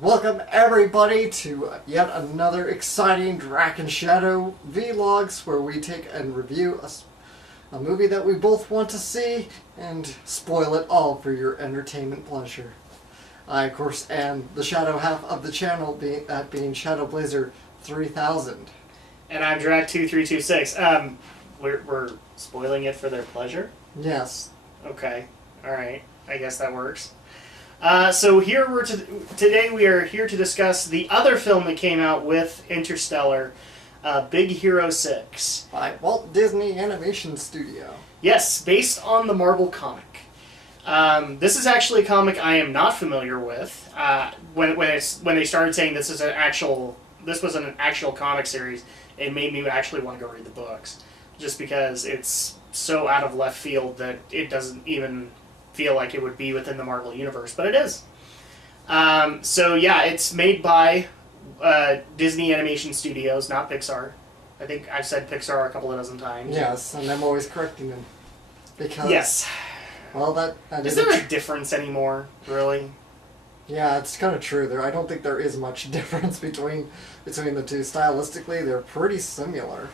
Welcome everybody to yet another exciting Drak and Shadow vlogs where we take and review a movie that we both want to see and spoil it all for your entertainment pleasure. I, of course, am the shadow half of the channel, being Shadow Blazer 3000. And I'm Drak 2326. We're spoiling it for their pleasure? Yes. Okay. Alright. I guess that works. So here today we are here to discuss the other film that came out with Interstellar, Big Hero 6. By Walt Disney Animation Studio. Yes, based on the Marvel comic. This is actually a comic I am not familiar with. When they started saying this was an actual comic series, it made me actually want to go read the books, just because it's so out of left field that it doesn't even feel like it would be within the Marvel universe, but it is. So yeah, it's made by Disney Animation Studios, not Pixar. I think I've said Pixar a couple of dozen times. Yes, and I'm always correcting them. Because, yes. Well, that is there a difference anymore, really? Yeah, it's kind of true. I don't think there is much difference between the two. Stylistically, they're pretty similar.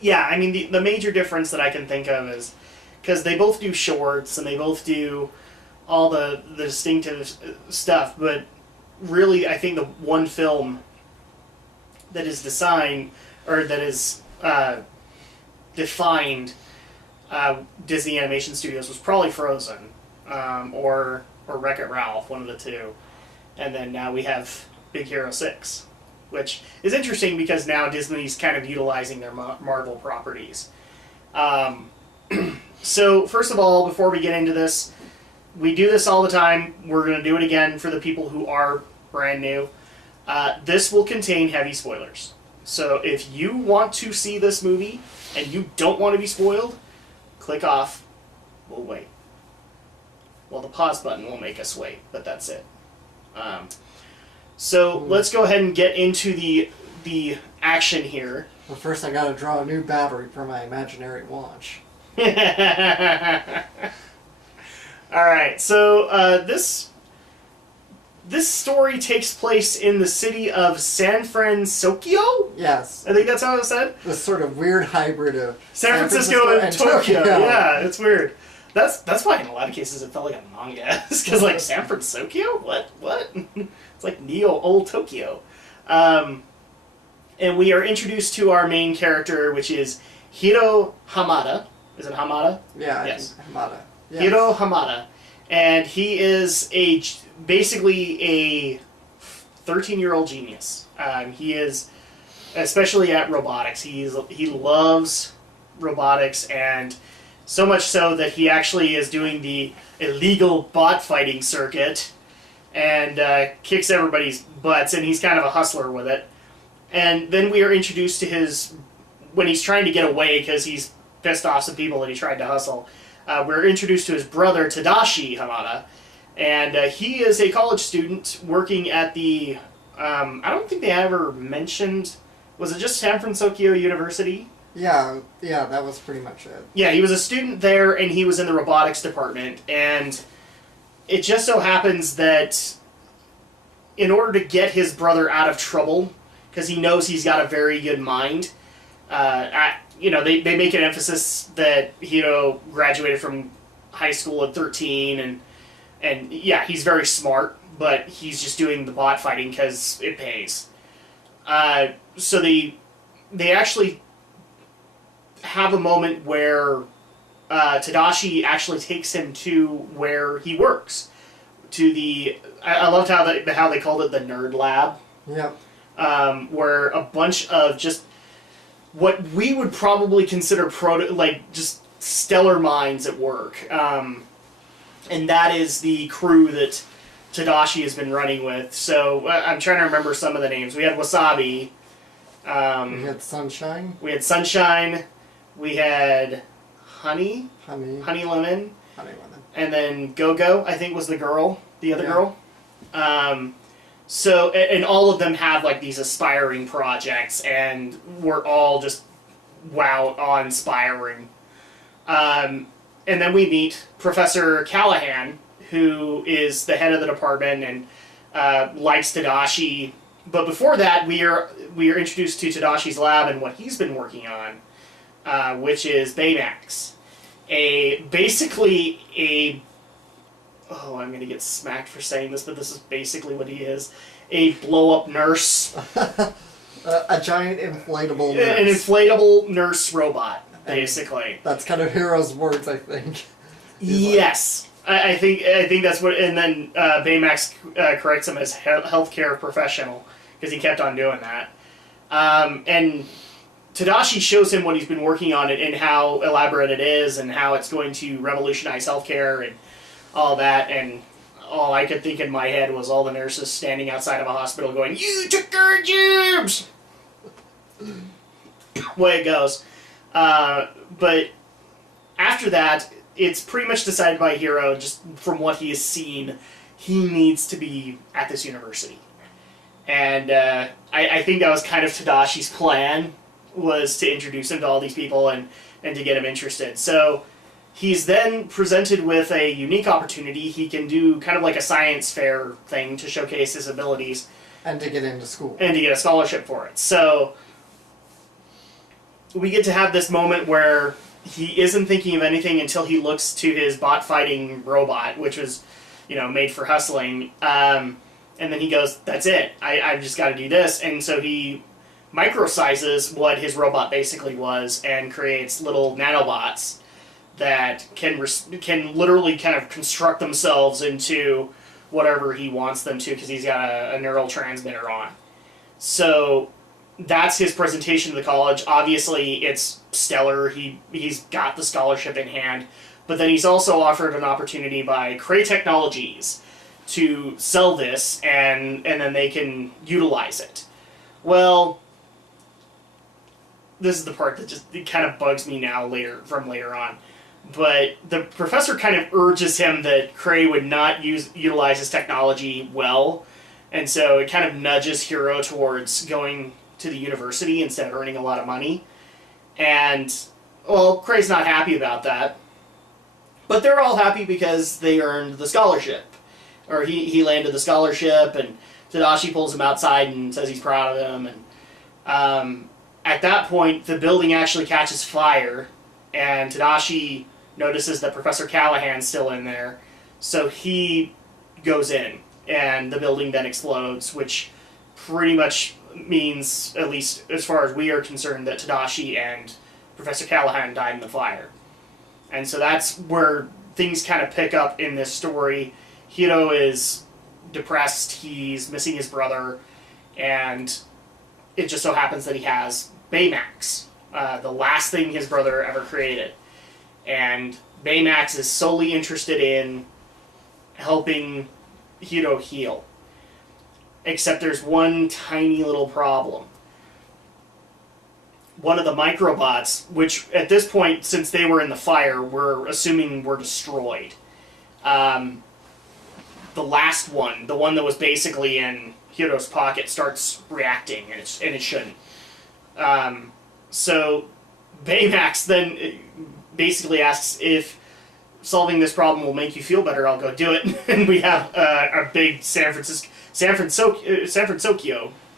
Yeah, I mean, the major difference that I can think of is because they both do shorts and they both do all the distinctive stuff, but really I think the one film that is defined Disney Animation Studios was probably Frozen, or Wreck-It Ralph, one of the two. And then now we have Big Hero 6, which is interesting because now Disney's kind of utilizing their Marvel properties. So, first of all, before we get into this, we do this all the time. We're going to do it again for the people who are brand new. This will contain heavy spoilers. So, if you want to see this movie and you don't want to be spoiled, click off. We'll wait. Well, the pause button will make us wait, but that's it. So, let's go ahead and get into the action here. Well, first I gotta draw a new battery for my imaginary watch. Alright, so this story takes place in the city of San Francisco? Yes. I think that's how it said. This sort of weird hybrid of San Francisco and Tokyo. Yeah, it's weird. That's why in a lot of cases it felt like a manga. It's because like San Francisco? What? It's like old Tokyo. And we are introduced to our main character, which is Hiro Hamada. Is it Hamada? Yeah, yes. Hamada. Yes. Hiro Hamada. And he is basically a 13-year-old genius. He is, especially at robotics, he loves robotics, and so much so that he actually is doing the illegal bot fighting circuit and kicks everybody's butts, and he's kind of a hustler with it. And then we are introduced to when he's trying to get away because he's pissed off some people that he tried to hustle. We're introduced to his brother, Tadashi Hamada, and he is a college student working at the, I don't think they ever mentioned, was it just San Francisco University? Yeah, that was pretty much it. Yeah, he was a student there, and he was in the robotics department, and it just so happens that in order to get his brother out of trouble, because he knows he's got a very good mind, they make an emphasis that Hiro graduated from high school at 13, and yeah, he's very smart, but he's just doing the bot fighting because it pays. So they actually have a moment where Tadashi actually takes him to where he works, to I loved how they called it the Nerd Lab. Yep. Where a bunch of just what we would probably consider just stellar minds at work. And that is the crew that Tadashi has been running with. So I'm trying to remember some of the names. We had Wasabi. We had Sunshine. We had Sunshine. We had Honey Lemon. And then Go-Go, I think, was the other girl. So, and all of them have like these aspiring projects, and we're all just awe-inspiring. And then we meet Professor Callahan, who is the head of the department, and likes Tadashi. But before that, we are introduced to Tadashi's lab and what he's been working on, which is Baymax. Basically a... Oh, I'm going to get smacked for saying this, but this is basically what he is. A blow-up nurse. A giant inflatable nurse. An inflatable nurse robot, basically. And that's kind of Hero's words, I think. Yes. I think that's what... And then Baymax corrects him as healthcare professional, because he kept on doing that. And Tadashi shows him what he's been working on and how elaborate it is and how it's going to revolutionize healthcare and all that. And all I could think in my head was all the nurses standing outside of a hospital going, "You took our jobs!" Way it goes. But after that, it's pretty much decided by Hiro, just from what he has seen, he needs to be at this university. And I think that was kind of Tadashi's plan, was to introduce him to all these people and to get him interested. So he's then presented with a unique opportunity. He can do kind of like a science fair thing to showcase his abilities. And to get into school. And to get a scholarship for it. So we get to have this moment where he isn't thinking of anything until he looks to his bot-fighting robot, which was, made for hustling. And then he goes, that's it. I've just got to do this. And so he microsizes what his robot basically was and creates little nanobots that can literally kind of construct themselves into whatever he wants them to, because he's got a neural transmitter on. So that's his presentation to the college. Obviously, it's stellar. He's got the scholarship in hand. But then he's also offered an opportunity by Cray Technologies to sell this, and then they can utilize it. Well, this is the part that it kind of bugs me now later on. But the professor kind of urges him that Cray would not utilize his technology well, and so it kind of nudges Hiro towards going to the university instead of earning a lot of money. And, well, Cray's not happy about that. But they're all happy because they earned the scholarship. Or he landed the scholarship, and Tadashi pulls him outside and says he's proud of him. And at that point, the building actually catches fire, and Tadashi notices that Professor Callahan's still in there. So he goes in, and the building then explodes, which pretty much means, at least as far as we are concerned, that Tadashi and Professor Callahan died in the fire. And so that's where things kind of pick up in this story. Hiro is depressed, he's missing his brother, and it just so happens that he has Baymax, the last thing his brother ever created. And Baymax is solely interested in helping Hiro heal. Except there's one tiny little problem. One of the microbots, which at this point, since they were in the fire, we're assuming were destroyed. The last one, the one that was basically in Hiro's pocket, starts reacting, and it shouldn't. So Baymax then basically asks, if solving this problem will make you feel better, I'll go do it. And we have a big San Francisco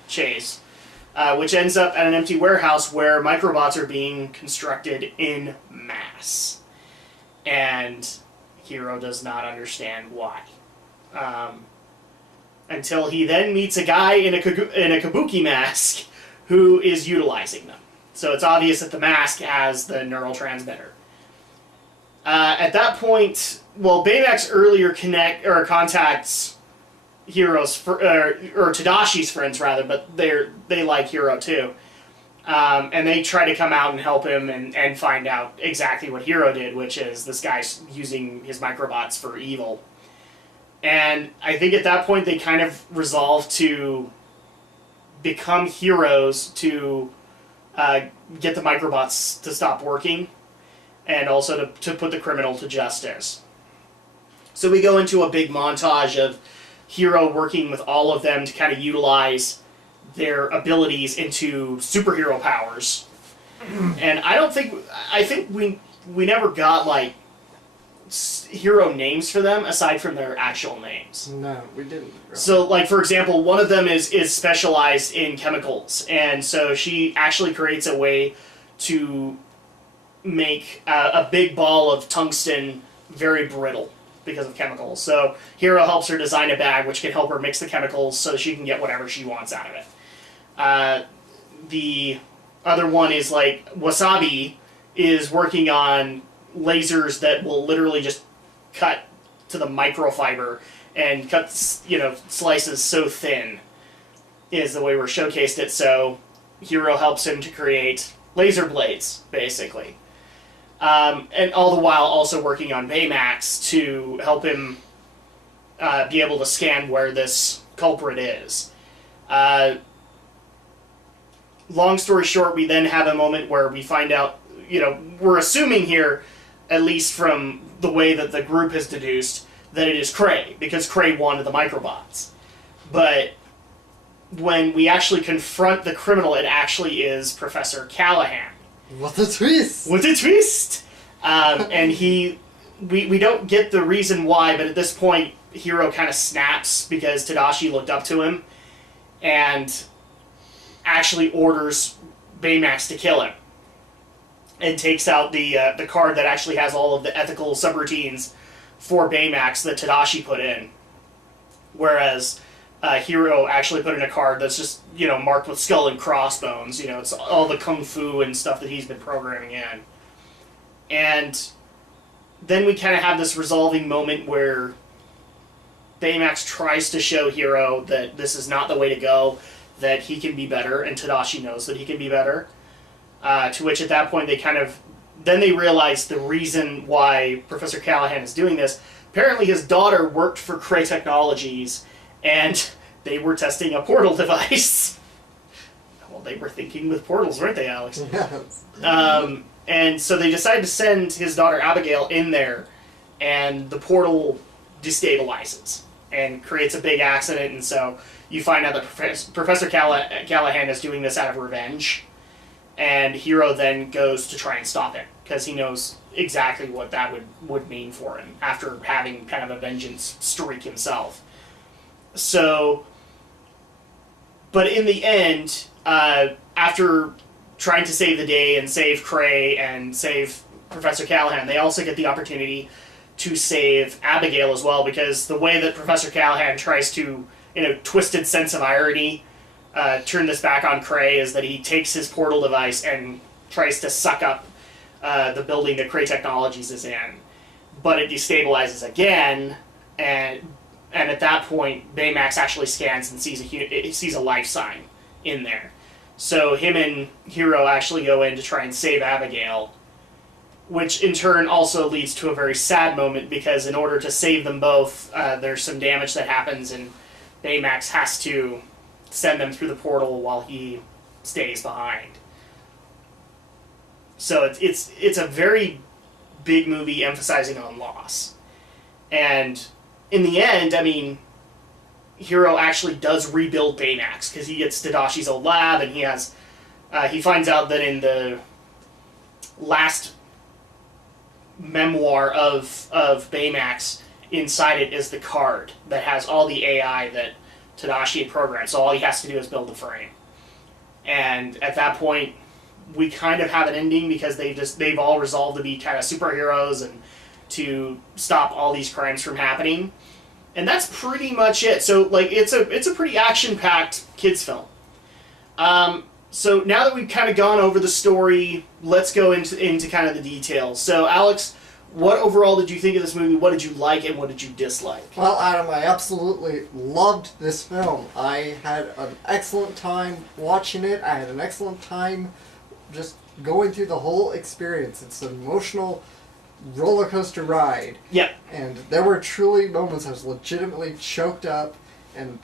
chase, which ends up at an empty warehouse where microbots are being constructed in mass. And Hiro does not understand why. Until he then meets a guy in a kabuki mask who is utilizing them. So it's obvious that the mask has the neural transmitter. At that point, Baymax earlier contacts Hiro's or Tadashi's friends rather, but they like Hiro too, and they try to come out and help him and find out exactly what Hiro did, which is this guy's using his microbots for evil. And I think at that point they kind of resolve to become heroes to get the microbots to stop working, and also to put the criminal to justice. So we go into a big montage of Hiro working with all of them to kind of utilize their abilities into superhero powers. And I think we never got, like, hero names for them aside from their actual names. No, we didn't. Really. So, like, for example, one of them is specialized in chemicals, and so she actually creates a way to make a big ball of tungsten very brittle because of chemicals. So Hero helps her design a bag which can help her mix the chemicals so she can get whatever she wants out of it. The other one is like Wasabi is working on lasers that will literally just cut to the microfiber and cut, slices so thin is the way we're showcased it. So Hero helps him to create laser blades, basically. And all the while also working on Baymax to help him be able to scan where this culprit is. Long story short, we then have a moment where we find out, we're assuming here, at least from the way that the group has deduced, that it is Cray, because Cray wanted the microbots. But when we actually confront the criminal, it actually is Professor Callahan. What a twist! What a twist! And we don't get the reason why, but at this point, Hero kind of snaps because Tadashi looked up to him and actually orders Baymax to kill him and takes out the card that actually has all of the ethical subroutines for Baymax that Tadashi put in. Whereas Hero actually put in a card that's just, marked with skull and crossbones. It's all the kung fu and stuff that he's been programming in. And then we kind of have this resolving moment where Baymax tries to show Hero that this is not the way to go, that he can be better, and Tadashi knows that he can be better. To which at that point then they realize the reason why Professor Callahan is doing this. Apparently his daughter worked for Cray Technologies, and they were testing a portal device. Well, they were thinking with portals, weren't they, Alex? Yes. And so they decided to send his daughter Abigail in there, and the portal destabilizes and creates a big accident, and so you find out that Professor Callahan is doing this out of revenge, and Hero then goes to try and stop him, because he knows exactly what that would mean for him, after having kind of a vengeance streak himself. So, but in the end, after trying to save the day and save Cray and save Professor Callahan, they also get the opportunity to save Abigail as well, because the way that Professor Callahan tries to, in a twisted sense of irony, turn this back on Cray is that he takes his portal device and tries to suck up the building that Cray Technologies is in. But it destabilizes again, and at that point, Baymax actually scans and sees a life sign in there. So him and Hero actually go in to try and save Abigail, which in turn also leads to a very sad moment, because in order to save them both, there's some damage that happens, and Baymax has to send them through the portal while he stays behind. So it's a very big movie emphasizing on loss. And in the end, Hero actually does rebuild Baymax, because he gets Tadashi's old lab, and he finds out that in the last memoir of Baymax, inside it is the card that has all the AI that Tadashi had programmed, so all he has to do is build the frame. And at that point, we kind of have an ending, because they've all resolved to be kind of superheroes and to stop all these crimes from happening. And that's pretty much it. So it's a pretty action-packed kids film. So now that we've kind of gone over the story, let's go into kind of the details. So Alex, what overall did you think of this movie? What did you like and what did you dislike? Well, Adam, I absolutely loved this film. I had an excellent time watching it. I had an excellent time just going through the whole experience. It's an emotional roller coaster ride. Yep. And there were truly moments I was legitimately choked up and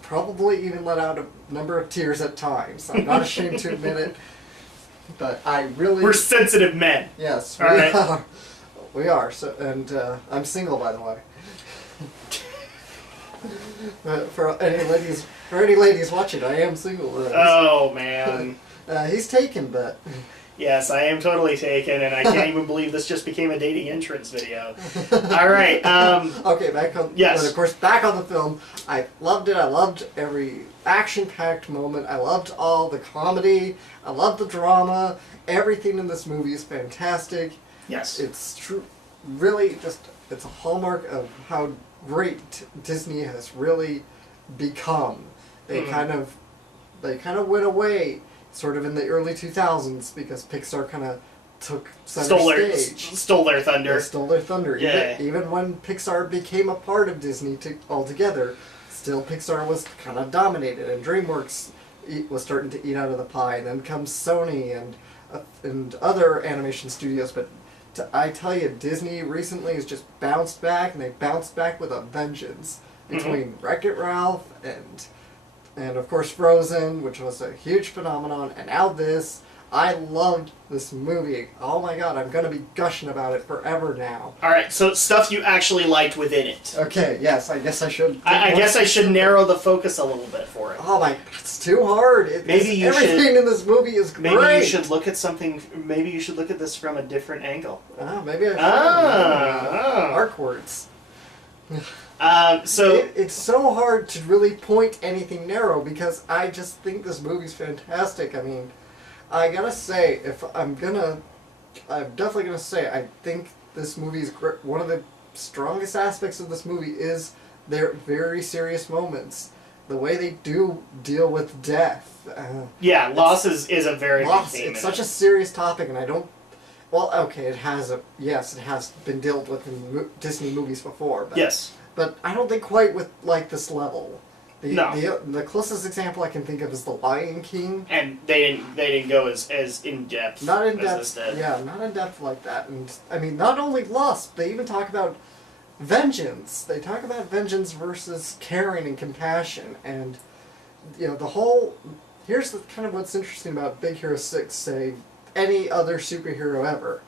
probably even let out a number of tears at times. I'm not ashamed to admit it. But I really... We're sensitive men. Yes, we are. We are. So, and I'm single, by the way. For any ladies watching, I am single. Oh, man. He's taken, but Yes, I am totally taken, and I can't even believe this just became a dating entrance video. All right. Okay, back on. Yes. But of course, back on the film. I loved it. I loved every action-packed moment. I loved all the comedy. I loved the drama. Everything in this movie is fantastic. Yes. It's true. Really, it's a hallmark of how great Disney has really become. They kind of went away sort of in the early 2000s because Pixar kind of took center stage. Stole their thunder. They stole their thunder. Yeah. Even when Pixar became a part of Disney altogether, still Pixar was kind of dominated, and DreamWorks was starting to eat out of the pie. And then comes Sony and other animation studios. But I tell you, Disney recently has just bounced back, and they bounced back with a vengeance. Between Wreck-It Ralph and of course Frozen, which was a huge phenomenon, and now this. I loved this movie. Oh my god, I'm gonna be gushing about it forever now. Alright, so stuff you actually liked within it. Okay, yes, I guess I should. I guess I should narrow the focus a little bit for it. Oh my, it's too hard. Everything in this movie is great. Maybe you should look at something. Maybe you should look at this from a different angle. Maybe I should. Arc words. It's so hard to really point anything narrow because I just think this movie's fantastic. I mean, I gotta say, I'm definitely gonna say, I think this movie is one of the strongest aspects of this movie is their very serious moments. The way they do deal with death. Loss is a very big theme. It's such a serious topic, and I don't. Well, okay, it has been dealt with in Disney movies before. But, yes. But I don't think quite with like this level. No. The closest example I can think of is The Lion King. And they didn't go as in depth. Not in depth. As this did. Yeah, not in depth like that. And I mean, not only lust, they even talk about vengeance. They talk about vengeance versus caring and compassion. And the whole. Here's kind of what's interesting about Big Hero 6, say any other superhero ever.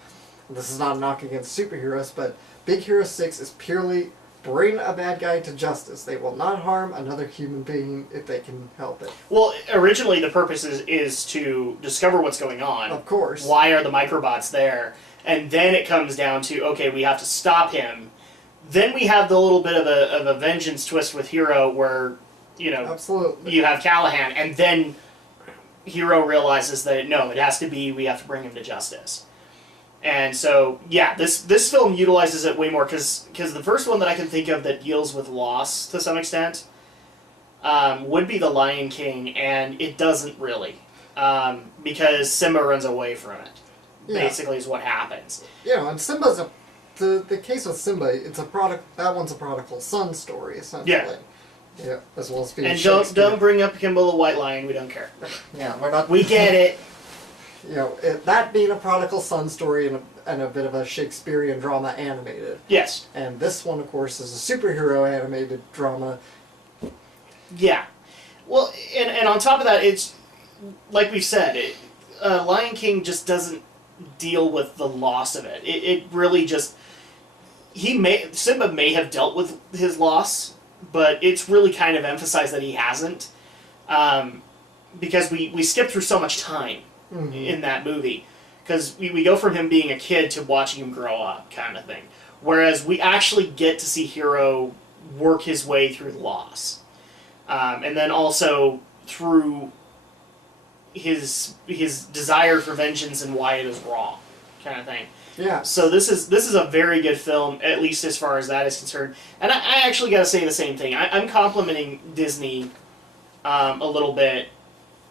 This is not a knock against superheroes, but Big Hero 6 is purely bring a bad guy to justice. They will not harm another human being if they can help it. Well, originally the purpose is to discover what's going on. Of course. Why are the microbots there? And then it comes down to, okay, we have to stop him. Then we have the little bit of a vengeance twist with Hero where, Absolutely. You have Callahan, and then Hero realizes that, no, it has to be, we have to bring him to justice. And so, yeah, this film utilizes it way more, because the first one that I can think of that deals with loss to some extent would be The Lion King, and it doesn't really, because Simba runs away from it, basically is what happens. And Simba's the case with Simba, that one's a prodigal son story, essentially. Yeah, as well as being And don't bring up Kimbo the White Lion, we don't care. Yeah, we're not... We get it. That being a prodigal son story and a bit of a Shakespearean drama animated. Yes. And this one, of course, is a superhero animated drama. Yeah. Well, and on top of that, it's, like we've said, Lion King just doesn't deal with the loss of it. It really just... Simba may have dealt with his loss, but it's really kind of emphasized that he hasn't. Because we skip through so much time. Mm-hmm. In that movie, because we go from him being a kid to watching him grow up, kind of thing. Whereas we actually get to see Hero work his way through loss, and then also through his desire for vengeance and why it is wrong, kind of thing. Yeah. So this is a very good film, at least as far as that is concerned. And I actually got to say the same thing. I'm complimenting Disney a little bit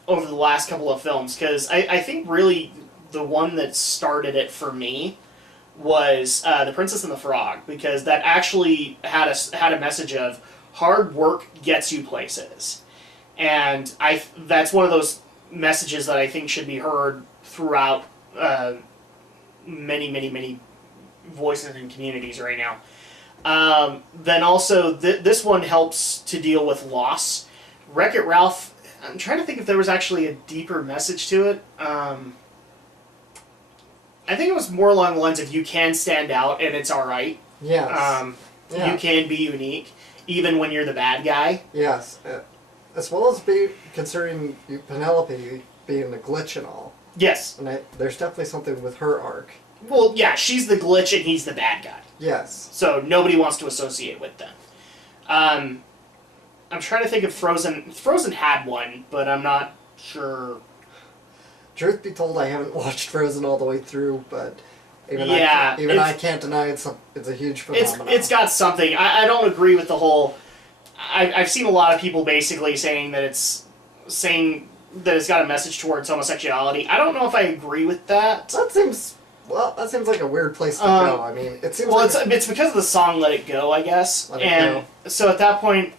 over the last couple of films, because I think really the one that started it for me was The Princess and the Frog, because that actually had a message of hard work gets you places. And that's one of those messages that I think should be heard throughout many, many, many voices and communities right now. Then also, this one helps to deal with loss. Wreck-It Ralph, I'm trying to think if there was actually a deeper message to it. I think it was more along the lines of you can stand out and it's alright. Yes. You can be unique, even when you're the bad guy. Yes. As well as concerning Penelope being the glitch and all. Yes. And there's definitely something with her arc. Well, yeah, she's the glitch and he's the bad guy. Yes. So nobody wants to associate with them. I'm trying to think of Frozen. Frozen had one, but I'm not sure. Truth be told, I haven't watched Frozen all the way through, but I can't deny it's a huge phenomenon. It's got something. I don't agree with the whole... I've seen a lot of people basically saying that it's got a message towards homosexuality. I don't know if I agree with that. That seems like a weird place to go. I mean, it seems it's because of the song "Let It Go," I guess. So at that point,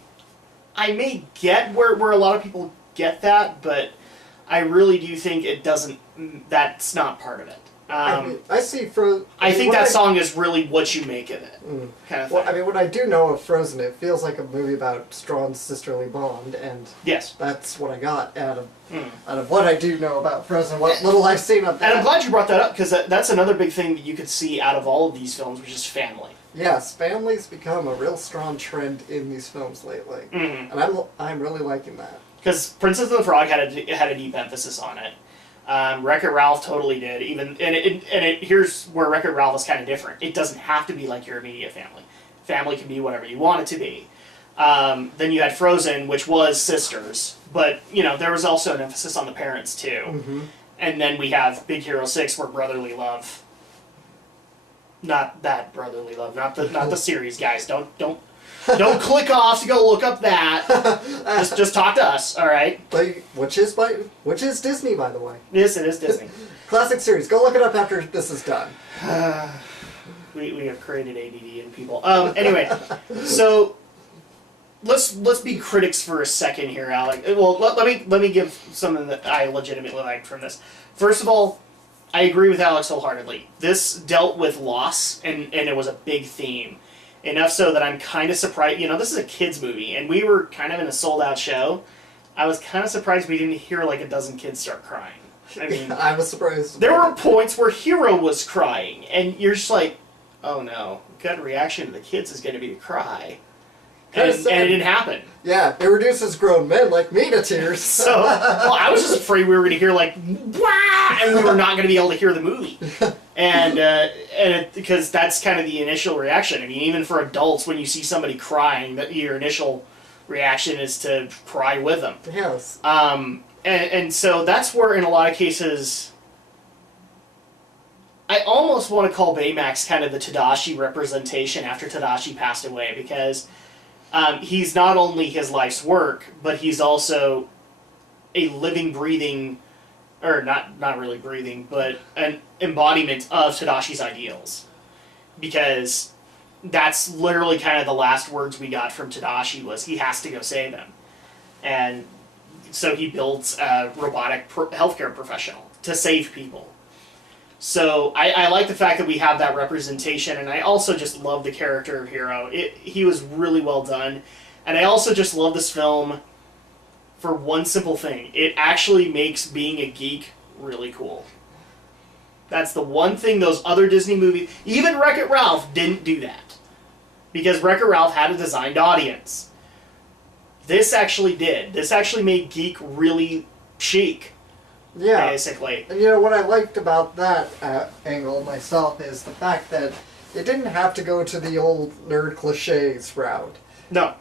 I may get where a lot of people get that, but I really do think it doesn't. That's not part of it. I see that song is really what you make of it, kind of thing. Well, I mean, what I do know of Frozen, it feels like a movie about strong sisterly bond, and yes, that's what I got out of what I do know about Frozen, what little I've seen of that. And I'm glad you brought that up, because that's another big thing that you could see out of all of these films, which is family. Yes, family's become a real strong trend in these films lately, and I'm really liking that. Because Princess and the Frog had a deep emphasis on it. Wreck-It Ralph totally did. Here's where Wreck-It Ralph is kind of different. It doesn't have to be like your immediate family. Family can be whatever you want it to be. Then you had Frozen, which was sisters, but there was also an emphasis on the parents too. Mm-hmm. And then we have Big Hero 6, where brotherly love. Not that brotherly love, not the series, guys. Don't click off to go look up that. just talk to us, all right? Which is Disney, by the way. Yes, it is Disney. Classic series. Go look it up after this is done. We have created ADD in people. Anyway, so let's be critics for a second here, Alec. Well, let me give something that I legitimately liked from this. First of all, I agree with Alex wholeheartedly. This dealt with loss, and it was a big theme. Enough so that I'm kind of surprised. This is a kids' movie, and we were kind of in a sold-out show. I was kind of surprised we didn't hear like a dozen kids start crying. I mean, I was surprised. There were points where Hero was crying, and you're just like, oh no, gut reaction to the kids is going to be to cry. And it didn't happen. Yeah, it reduces grown men like me to tears. So, I was just afraid we were going to hear like, wah, and we were not going to be able to hear the movie. Because that's kind of the initial reaction. I mean, even for adults, when you see somebody crying, your initial reaction is to cry with them. Yes. And so that's where, in a lot of cases, I almost want to call Baymax kind of the Tadashi representation after Tadashi passed away, because he's not only his life's work, but he's also a living, breathing, or not really breathing, but an embodiment of Tadashi's ideals. Because that's literally kind of the last words we got from Tadashi was he has to go save them. And so he builds a robotic healthcare professional to save people. So I like the fact that we have that representation, and I also just love the character of Hero. He was really well done. And I also just love this film for one simple thing. It actually makes being a geek really cool. That's the one thing those other Disney movies, even Wreck-It Ralph, didn't do that. Because Wreck-It Ralph had a designed audience. This actually did. This actually made geek really chic. Yeah. Basically. And what I liked about that angle myself is the fact that it didn't have to go to the old nerd cliches route. No.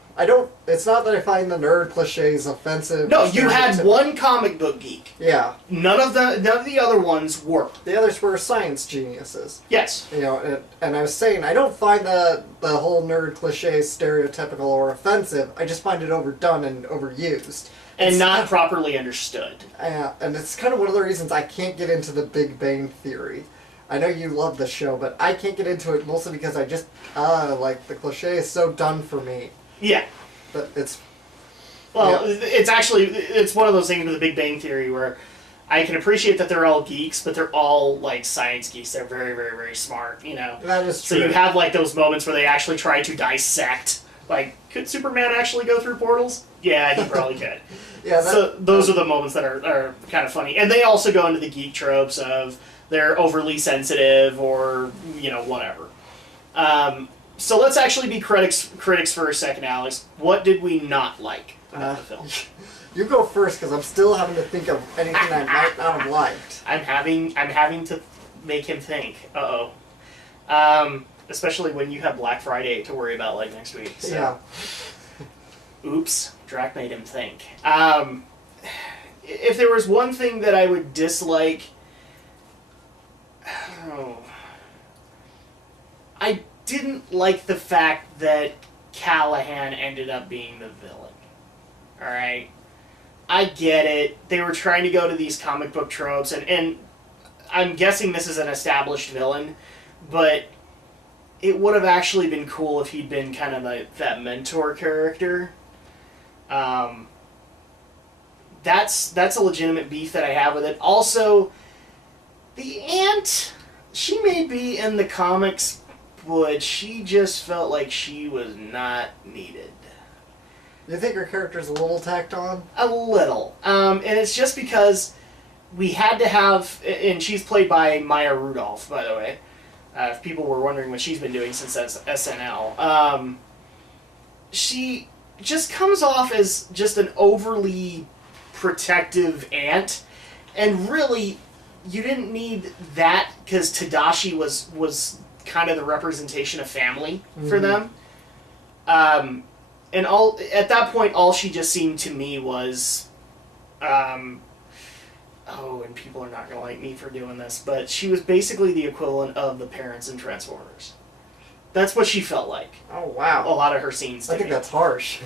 It's not that I find the nerd cliches offensive. No, you had one comic book geek. Yeah. None of the other ones were. The others were science geniuses. Yes. And I was saying, I don't find the whole nerd cliche stereotypical or offensive. I just find it overdone and overused. And not properly understood. And it's kind of one of the reasons I can't get into the Big Bang Theory. I know you love the show, but I can't get into it mostly because I just, like, the cliche is so done for me. Yeah. But it's... Well, it's one of those things with the Big Bang Theory where I can appreciate that they're all geeks, but they're all, like, science geeks. They're very, very, very smart, That is true. So you have, like, those moments where they actually try to dissect, like, could Superman actually go through portals? Yeah, he probably could. Yeah, so those are the moments that are kind of funny. And they also go into the geek tropes of they're overly sensitive or, whatever. So let's actually be critics for a second, Alex. What did we not like about the film. You go first, because I'm still having to think of anything I might not have liked. I'm having to make him think. Especially when you have Black Friday to worry about like next week. So. Yeah. Oops, Drak made him think. If there was one thing that I would dislike, I didn't like the fact that Callahan ended up being the villain. Alright? I get it. They were trying to go to these comic book tropes, and I'm guessing this is an established villain, but it would have actually been cool if he'd been kind of like that mentor character. That's a legitimate beef that I have with it. Also, the Ant, she may be in the comics, but she just felt like she was not needed. You think her character's a little tacked on? A little. And it's just because we had to have, and she's played by Maya Rudolph, by the way, if people were wondering what she's been doing since SNL. She just comes off as just an overly protective aunt, and really, you didn't need that, because Tadashi was kind of the representation of family for them. And at that point, all she just seemed to me was, and people are not going to like me for doing this, but she was basically the equivalent of the parents in Transformers. That's what she felt like. Oh, wow. A lot of her scenes to I think me. that's harsh.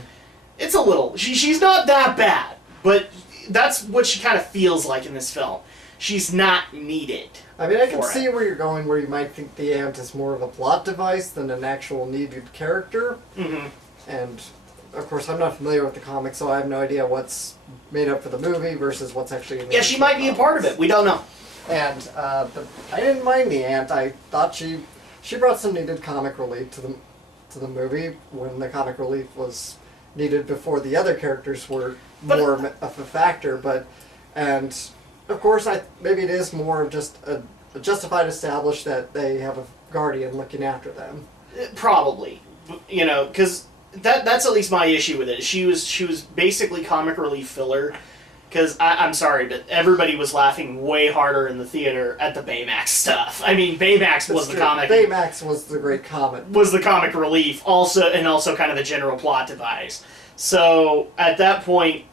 It's a little. She's not that bad, but that's what she kind of feels like in this film. She's not needed. I mean, I can see where you're going, where you might think the Ant is more of a plot device than an actual needed character. Mm-hmm. And, of course, I'm not familiar with the comics, so I have no idea what's made up for the movie versus what's actually in the she might be a part of it. We don't know. And, but I didn't mind the Ant. I thought she brought some needed comic relief to the movie when the comic relief was needed before the other characters were more of a factor. And of course, maybe it is more of just a justified established that they have a guardian looking after them. Probably, because that's at least my issue with it. She was basically comic relief filler. Because I'm sorry, but everybody was laughing way harder in the theater at the Baymax stuff. I mean, Baymax was the comic. Baymax was the great comic. Was the comic relief and also kind of the general plot device. So at that point,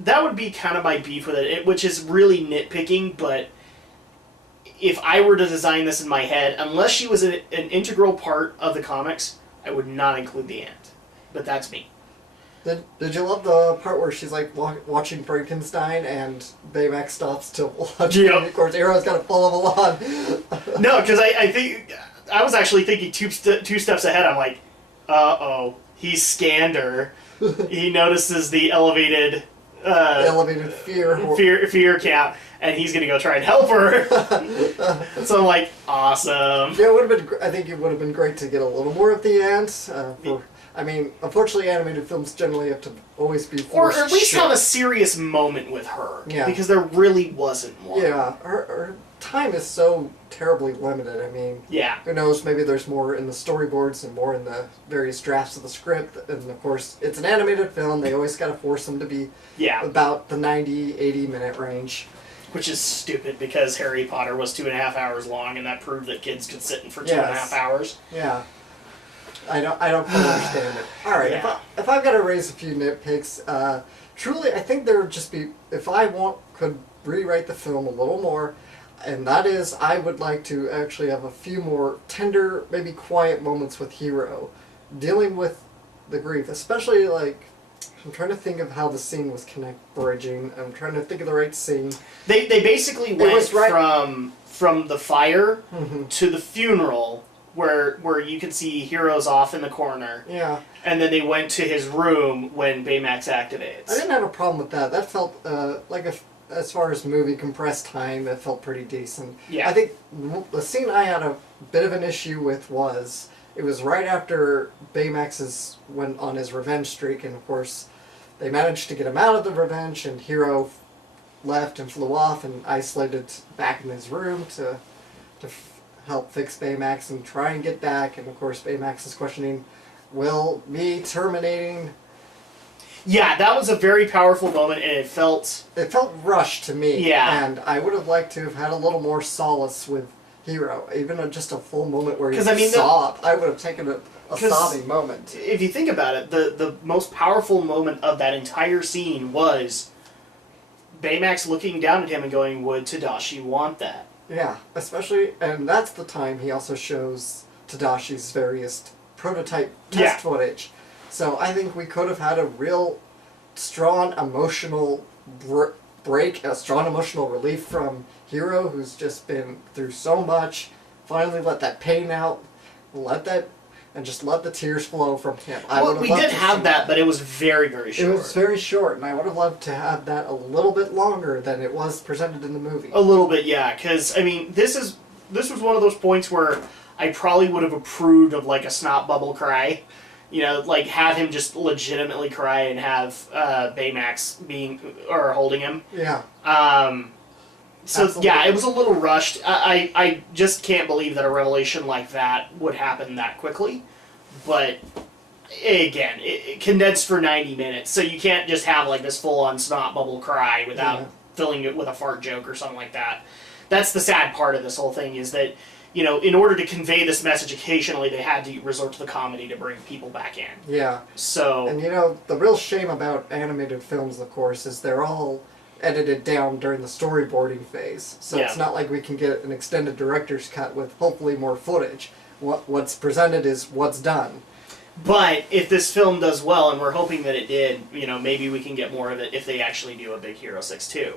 that would be kind of my beef with it, which is really nitpicking. But if I were to design this in my head, unless she was an integral part of the comics, I would not include the Ant. But that's me. Did you love the part where she's like watching Frankenstein and Baymax stops to watch? Yep. And of course, Arrow's got to follow him along. No, because I think I was actually thinking two steps ahead. I'm like, he scanned her. He notices the elevated fear count, and he's gonna go try and help her. So I'm like, awesome. Yeah, it would have been. I think it would have been great to get a little more of the Ant. I mean, unfortunately, animated films generally have to always be forced. Or at least have a serious moment with her. Yeah. Because there really wasn't one. Yeah, her time is so terribly limited. I mean, yeah. Who knows, maybe there's more in the storyboards and more in the various drafts of the script. And of course, it's an animated film. They always got to force them to be about the 90, 80-minute range. Which is stupid because Harry Potter was 2.5 hours long, and that proved that kids could sit in for 2.5 hours. Yeah. I don't quite understand it. All right, if I've got to raise a few nitpicks, truly, I think there would just be, if I could rewrite the film a little more, and that is, I would like to actually have a few more tender, maybe quiet moments with Hero, dealing with the grief, especially like, I'm trying to think of how the scene was bridging. I'm trying to think of the right scene. They basically went from the fire to the funeral, where you can see Heroes off in the corner. Yeah. And then they went to his room when Baymax activates. I didn't have a problem with that. That felt as far as movie compressed time, that felt pretty decent. Yeah. I think the scene I had a bit of an issue with was, it was right after Baymax went on his revenge streak, and of course they managed to get him out of the revenge, and Hero left and flew off and isolated back in his room to help fix Baymax and try and get back. And of course Baymax is questioning, will me terminating Yeah, that was a very powerful moment, and it felt rushed to me. Yeah. And I would have liked to have had a little more solace with Hero, even just a full moment where he I sobbed. I would have taken a sobbing moment. If you think about it, the most powerful moment of that entire scene was Baymax looking down at him and going, "Would Tadashi want that?" Yeah, especially, and that's the time he also shows Tadashi's various prototype test footage. So I think we could have had a real strong emotional break, a strong emotional relief from Hero, who's just been through so much. Finally let that pain out, and just let the tears flow from him. We did have that, but it was very, very short. It was very short, and I would have loved to have that a little bit longer than it was presented in the movie. A little bit, yeah, because, I mean, this was one of those points where I probably would have approved of, like, a snot bubble cry. You know, like, have him just legitimately cry and have Baymax holding him. Yeah. So, absolutely. Yeah, it was a little rushed. I just can't believe that a revelation like that would happen that quickly. But, again, it condensed for 90 minutes, so you can't just have, like, this full-on snot bubble cry without filling it with a fart joke or something like that. That's the sad part of this whole thing, is that, you know, in order to convey this message occasionally, they had to resort to the comedy to bring people back in. Yeah. So... And, you know, the real shame about animated films, of course, is they're all edited down during the storyboarding phase. So it's not like we can get an extended director's cut with hopefully more footage. What's presented is what's done. But if this film does well, and we're hoping that it did, you know, maybe we can get more of it if they actually do a Big Hero 6 2.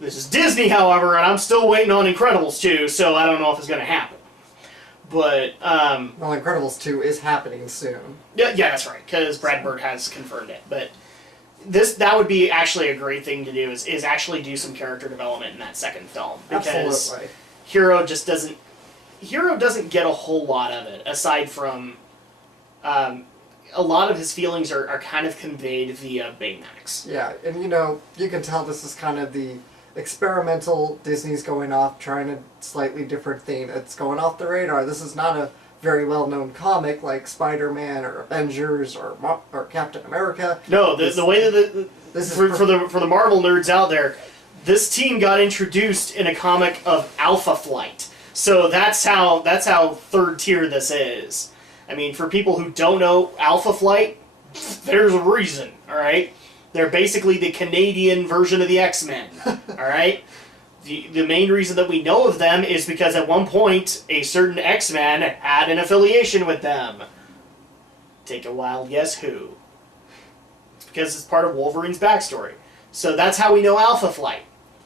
This is Disney, however, and I'm still waiting on Incredibles 2, so I don't know if it's going to happen. But, well, Incredibles 2 is happening soon. Yeah, that's right, because Brad Bird has confirmed it. But that would be actually a great thing to do, is actually do some character development in that second film. Because absolutely. Hero doesn't get a whole lot of it, aside from a lot of his feelings are kind of conveyed via Baymax. Yeah, and you know, you can tell this is kind of the experimental Disney's going off, trying a slightly different theme. It's going off the radar. This is not a very well-known comic like Spider-Man or Avengers or Captain America. No, the way that for the Marvel nerds out there, this team got introduced in a comic of Alpha Flight. So that's how third tier this is. I mean, for people who don't know Alpha Flight, there's a reason, all right? They're basically the Canadian version of the X-Men, all right? The main reason that we know of them is because at one point, a certain X-Man had an affiliation with them. Take a wild guess who. It's because it's part of Wolverine's backstory. So that's how we know Alpha Flight.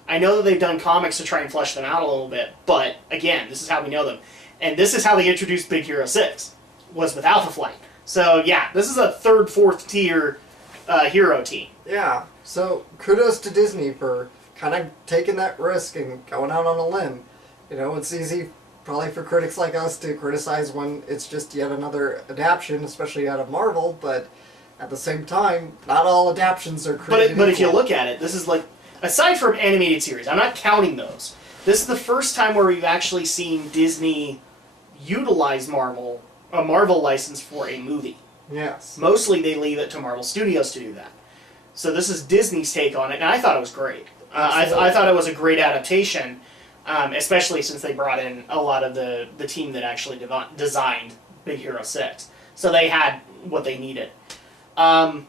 I know that they've done comics to try and flesh them out a little bit, but again, this is how we know them. And this is how they introduced Big Hero 6, was with Alpha Flight. So yeah, this is a third, fourth tier hero team. Yeah, so kudos to Disney for kind of taking that risk and going out on a limb. You know, it's easy probably for critics like us to criticize when it's just yet another adaptation, especially out of Marvel, but at the same time, not all adaptations are created But if you look at it, this is like, aside from animated series, I'm not counting those. This is the first time where we've actually seen Disney utilize a Marvel license for a movie. Yes. Mostly they leave it to Marvel Studios to do that. So this is Disney's take on it, and I thought it was great. I thought it was a great adaptation, especially since they brought in a lot of the team that actually designed Big Hero 6. So they had what they needed. I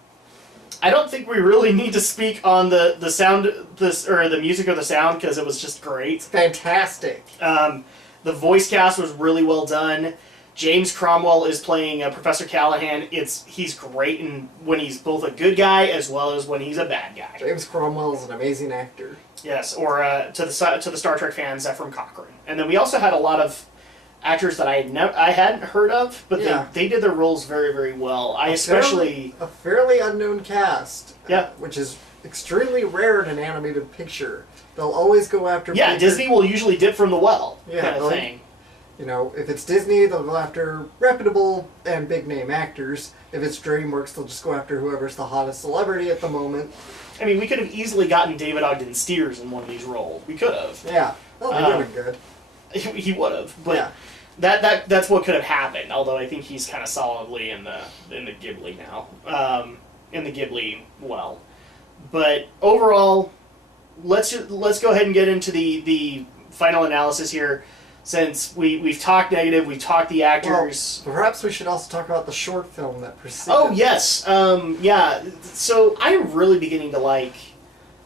don't think we really need to speak on the sound, or the music or the sound, because it was just great. Fantastic. The voice cast was really well done. James Cromwell is playing Professor Callahan. He's great when he's both a good guy as well as when he's a bad guy. James Cromwell is an amazing actor. Yes, or to the Star Trek fans, Ephraim Cochrane. And then we also had a lot of actors that I hadn't heard of, but they did their roles very, very well. A fairly unknown cast. Yeah, which is extremely rare in an animated picture. They'll always go after. Yeah, Disney will usually dip from the well, kind of thing. You know, if it's Disney, they'll go after reputable and big-name actors. If it's DreamWorks, they'll just go after whoever's the hottest celebrity at the moment. I mean, we could have easily gotten David Ogden Stiers in one of these roles. We could have. Yeah, that would have been good. He would have, but that's what could have happened. Although I think he's kind of solidly in the Ghibli now. the Ghibli well. But overall, let's go ahead and get into the final analysis here. Since we've talked negative, we've talked the actors. Well, perhaps we should also talk about the short film that preceded. Oh yes, yeah. So I'm really beginning to like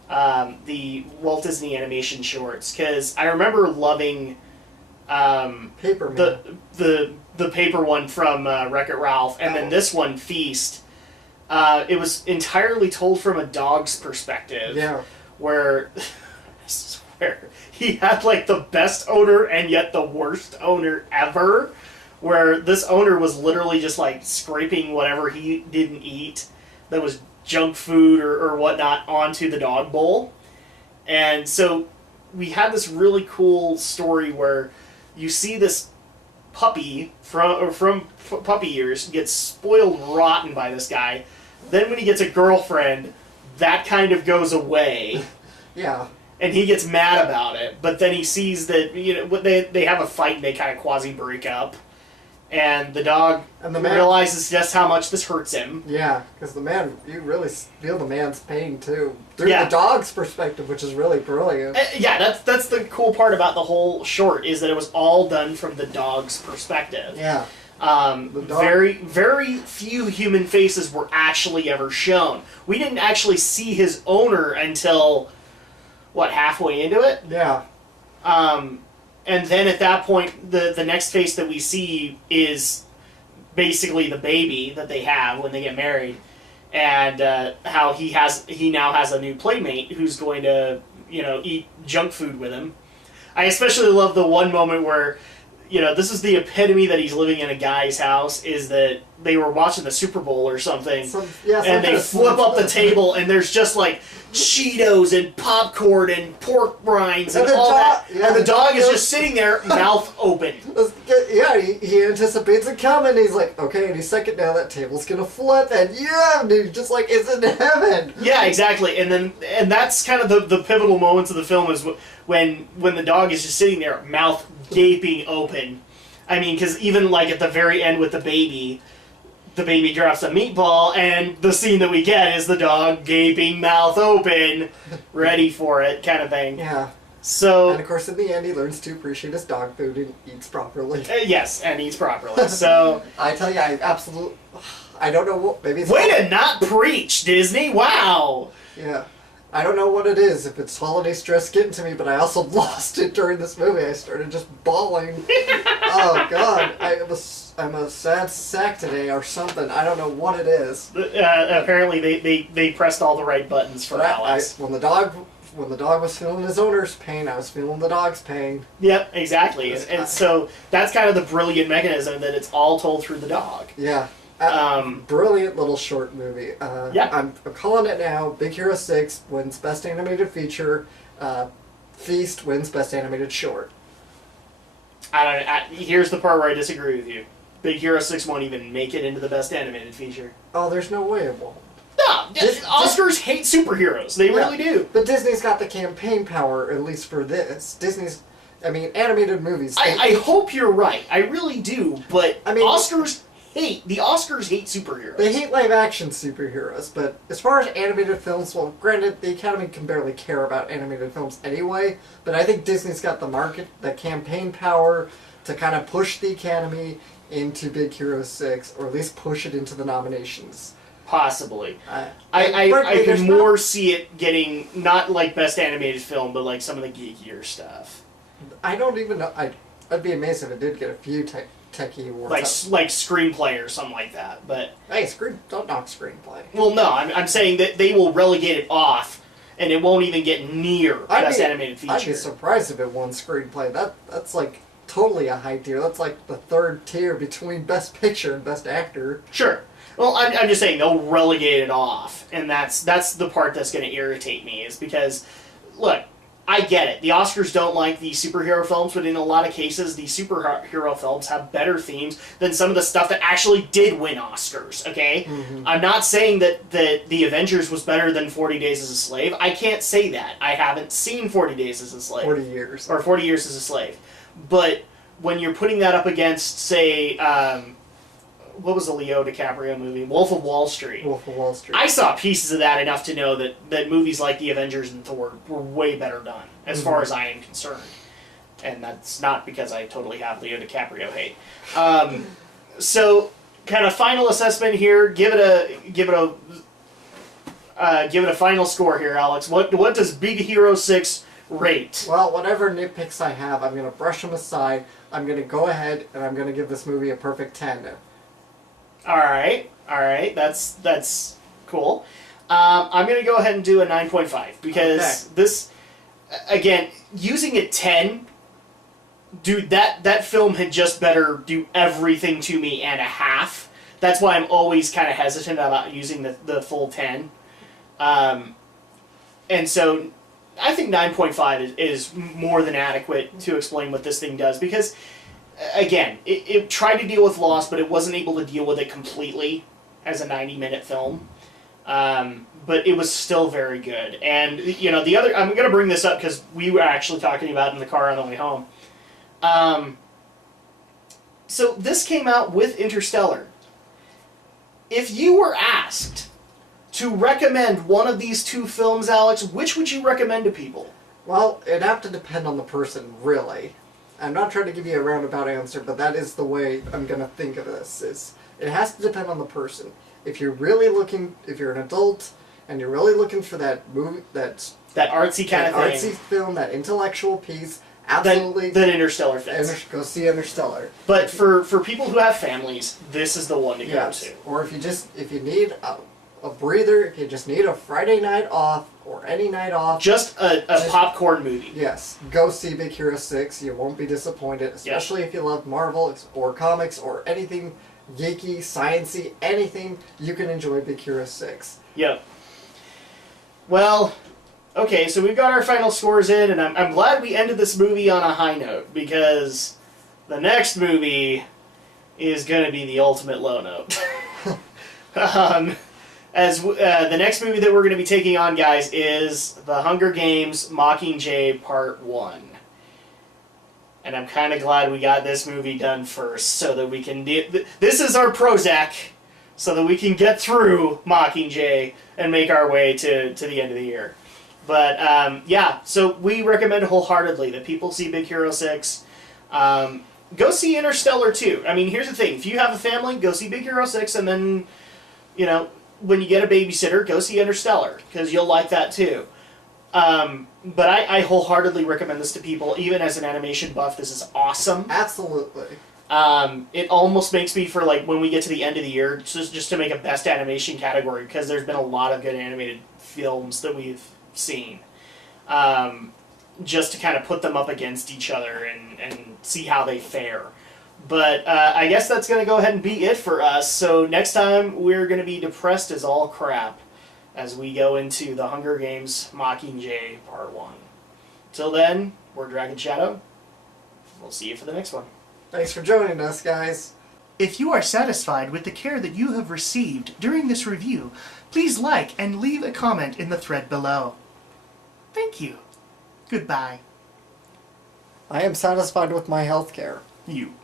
the Walt Disney animation shorts because I remember loving Paperman. the paper one from Wreck-It Ralph, and then this one Feast. It was entirely told from a dog's perspective. Yeah. Where I swear he had like the best owner and yet the worst owner ever. Where this owner was literally just like scraping whatever he didn't eat that was junk food or whatnot onto the dog bowl. And so we had this really cool story where you see this puppy from puppy years gets spoiled rotten by this guy. Then when he gets a girlfriend, that kind of goes away. Yeah. And he gets mad about it. But then he sees that, you know, they have a fight and they kind of quasi break up. And the dog realizes just how much this hurts him. Yeah, because the man, you really feel the man's pain too. Through the dog's perspective, which is really brilliant. Yeah, that's the cool part about the whole short, is that it was all done from the dog's perspective. Yeah. Very, very few human faces were actually ever shown. We didn't actually see his owner until, what, halfway into it? Yeah. And then at that point, the next face that we see is basically the baby that they have when they get married, and how he now has a new playmate who's going to, you know, eat junk food with him. I especially love the one moment where, you know, this is the epitome that he's living in a guy's house, is that they were watching the Super Bowl or something, and they flip up the table, and there's just like Cheetos and popcorn and pork rinds and all that, and the dog is just sitting there, mouth open. Yeah, he anticipates it coming, he's like, okay, any second now that table's gonna flip, and yeah, dude, just like, it's in heaven. Yeah, exactly, and that's kind of the pivotal moments of the film, is when the dog is just sitting there, mouth gaping open. I mean, because even like at the very end with the baby drops a meatball, and the scene that we get is the dog gaping, mouth open, ready for it, kind of thing. Yeah. So, and of course, in the end, he learns to appreciate his dog food and eats properly. Yes, and eats properly. So, I tell you, I don't know what, maybe it's... Way to not preach, Disney! Wow! Yeah. I don't know what it is, if it's holiday stress getting to me, but I also lost it during this movie. I started just bawling. Oh, God. I'm a sad sack today or something. I don't know what it is. Apparently, they pressed all the right buttons for Alex. When the dog was feeling his owner's pain, I was feeling the dog's pain. Yep, exactly. And so that's kind of the brilliant mechanism, that it's all told through the dog. Yeah. Brilliant little short movie. Yeah. I'm calling it now. Big Hero 6 wins Best Animated Feature. Feast wins Best Animated Short. Here's the part where I disagree with you. Big Hero 6 won't even make it into the Best Animated Feature. Oh, there's no way it won't. No, Oscars hate superheroes. They really do. But Disney's got the campaign power, at least for this. Animated movies. I hope you're right. I really do. But the Oscars hate superheroes. They hate live-action superheroes, but as far as animated films, well, granted, the Academy can barely care about animated films anyway, but I think Disney's got the campaign power to kind of push the Academy into Big Hero 6, or at least push it into the nominations. Possibly. I can more see it getting, not like Best Animated Film, but like some of the geekier stuff. I don't even know. I'd be amazed if it did get a few techie awards. Like screenplay or something like that. But hey, don't knock screenplay. Well, no, I'm saying that they will relegate it off, and it won't even get near Best Animated Feature. I'd be surprised if it won screenplay. That's like totally a high tier. That's like the third tier between Best Picture and Best Actor. Sure. Well, I'm just saying they'll relegate it off, and that's the part that's going to irritate me, is because, look, I get it. The Oscars don't like the superhero films, but in a lot of cases, the superhero films have better themes than some of the stuff that actually did win Oscars, okay? Mm-hmm. I'm not saying that The Avengers was better than 40 Days as a Slave. I can't say that. I haven't seen 40 Days as a Slave. 40 years. Or 40 Years as a Slave. But when you're putting that up against, say, what was the Leo DiCaprio movie? Wolf of Wall Street. Wolf of Wall Street. I saw pieces of that enough to know that movies like The Avengers and Thor were way better done, as far as I am concerned. And that's not because I totally have Leo DiCaprio hate. So, kind of final assessment here. Give it a final score here, Alex. What does Big Hero 6 rate? Well, whatever nitpicks I have, I'm going to brush them aside. I'm going to go ahead and I'm going to give this movie a perfect 10. All right. That's cool. I'm going to go ahead and do a 9.5 because this, again, using a 10, dude, that film had just better do everything to me and a half. That's why I'm always kind of hesitant about using the full 10. And so I think 9.5 is more than adequate to explain what this thing does because, again, it tried to deal with loss, but it wasn't able to deal with it completely as a 90-minute film. But it was still very good. And, the other... I'm going to bring this up because we were actually talking about it in the car on the way home. So this came out with Interstellar. If you were asked to recommend one of these two films, Alex, which would you recommend to people? Well, it'd have to depend on the person, really. I'm not trying to give you a roundabout answer, but that is the way I'm going to think of this. It has to depend on the person. If you're an adult, and you're really looking for that movie, that artsy kind of thing. Artsy film, that intellectual piece, absolutely. That Interstellar fits. Go see Interstellar. But for people who have families, this is the one to go to. Or if you need a breather, if you just need a Friday night off, or any night off. Just a popcorn movie. Yes. Go see Big Hero 6. You won't be disappointed, especially if you love Marvel or comics or anything geeky, sciencey, anything, you can enjoy Big Hero 6. Yep. Well, okay, so we've got our final scores in, and I'm glad we ended this movie on a high note, because the next movie is going to be the ultimate low note. The next movie that we're going to be taking on, guys, is The Hunger Games Mockingjay Part 1. And I'm kind of glad we got this movie done first, so that we can... This is our Prozac, so that we can get through Mockingjay and make our way to the end of the year. But, yeah, so we recommend wholeheartedly that people see Big Hero 6. Go see Interstellar, too. I mean, here's the thing. If you have a family, go see Big Hero 6, and then, when you get a babysitter, go see Interstellar, because you'll like that, too. But I wholeheartedly recommend this to people. Even as an animation buff, this is awesome. Absolutely. It almost makes me for, when we get to the end of the year, just to make a best animation category, because there's been a lot of good animated films that we've seen. Just to kind of put them up against each other and see how they fare. But I guess that's going to go ahead and be it for us. So next time, we're going to be depressed as all crap as we go into The Hunger Games Mockingjay Part 1. Till then, we're Dragon Shadow. We'll see you for the next one. Thanks for joining us, guys. If you are satisfied with the care that you have received during this review, please like and leave a comment in the thread below. Thank you. Goodbye. I am satisfied with my health care. You.